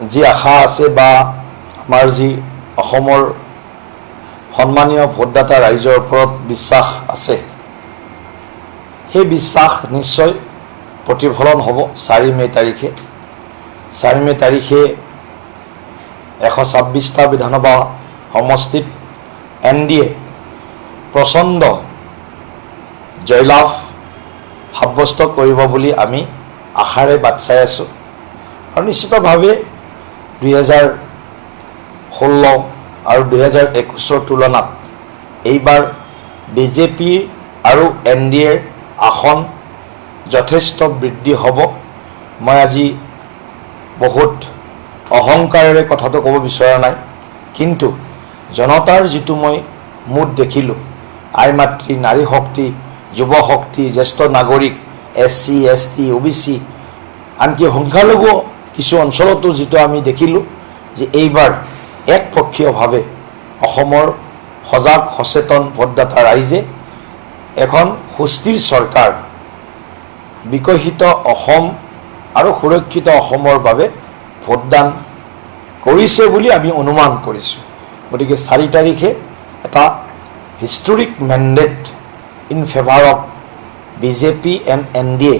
যি আশা আছে বা আমাৰ যি অসমৰ সন্মানীয় ভোটদাতা ৰাইজৰ ওপৰত বিশ্বাস আছে, সেই বিশ্বাস নিশ্চয় প্ৰতিফলন হ'ব 4 মে' তাৰিখে। 4 মে' তাৰিখে 126টা বিধানসভা সমষ্টিত NDA প্ৰচণ্ড জয়লাভ সাব্যস্ত কৰিব বুলি আমি আশাৰে বাট চাই আছোঁ। আৰু নিশ্চিতভাৱে 2016 আৰু 2021 তুলনাত এইবাৰ BJP আৰু NDAৰ আসন যথেষ্ট বৃদ্ধি হ'ব। মই আজি বহুত অহংকাৰেৰে কথাটো ক'ব বিচৰা নাই, কিন্তু জনতাৰ যিটো মই মুড দেখিলোঁ, আই মাতৃ, নাৰী শক্তি, যুৱ শক্তি, জ্যেষ্ঠ নাগৰিক, SC, ST, OBC, আনকি সংখ্যালঘু কিছু অঞ্চলতো যিটো আমি দেখিলোঁ যে এইবাৰ একপক্ষীয়ভাৱে অসমৰ সজাগ সচেতন ভোটদাতা ৰাইজে এখন সুস্থিৰ চৰকাৰ, বিকশিত অসম আৰু সুৰক্ষিত অসমৰ বাবে ভোটদান কৰিছে বুলি আমি অনুমান কৰিছোঁ। গতিকে 4 তাৰিখে এটা historic mandate in favour of BJP and NDA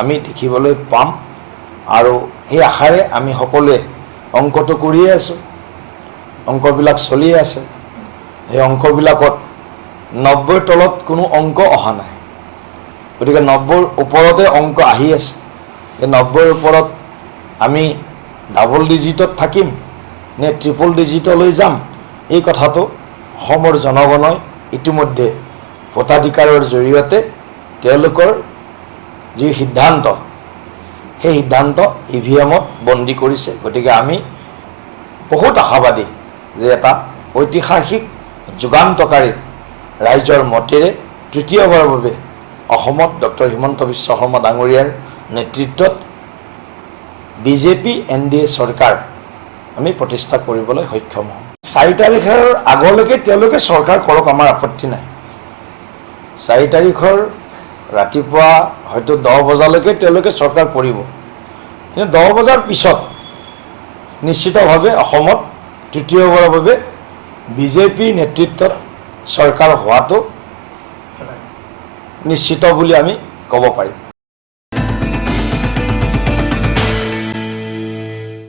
আমি দেখিবলৈ পাম। আৰু সেই আশাৰে আমি সকলোৱে অংকটো কৰিয়ে আছোঁ, অংকবিলাক চলিয়ে আছে। সেই অংকবিলাকত 90ৰ তলত কোনো অংক অহা নাই, গতিকে 90ৰ ওপৰতে অংক আহি আছে। এই 90ৰ ওপৰত আমি ডাবল ডিজিটত থাকিম নে ট্ৰিপল ডিজিটলৈ যাম, এই কথাটো অসমৰ জনগণই ইতিমধ্যে ভোটাধিকাৰৰ জৰিয়তে তেওঁলোকৰ যি সিদ্ধান্ত, সেই সিদ্ধান্ত EVM-ত বন্দী কৰিছে। গতিকে আমি বহুত আশাবাদী যে এটা ঐতিহাসিক যুগান্তকাৰী ৰাইজৰ মতেৰে তৃতীয়বাৰৰ বাবে অসমত ডক্টৰ হিমন্ত বিশ্ব শৰ্মা ডাঙৰীয়াৰ নেতৃত্বত BJP NDA চৰকাৰ আমি প্ৰতিষ্ঠা কৰিবলৈ সক্ষম হ'ম। 4 তাৰিখৰ আগলৈকে তেওঁলোকে চৰকাৰ কৰক, আমাৰ আপত্তি নাই। 4 তাৰিখৰ ৰাতিপুৱা হয়তো 10 বজালৈকে তেওঁলোকে চৰকাৰ কৰিব, কিন্তু 10 বজাৰ পিছত নিশ্চিতভাৱে অসমত তৃতীয়বাৰৰ বাবে BJP নেতৃত্বত চৰকাৰ হোৱাটো নিশ্চিত বুলি আমি ক'ব পাৰিম।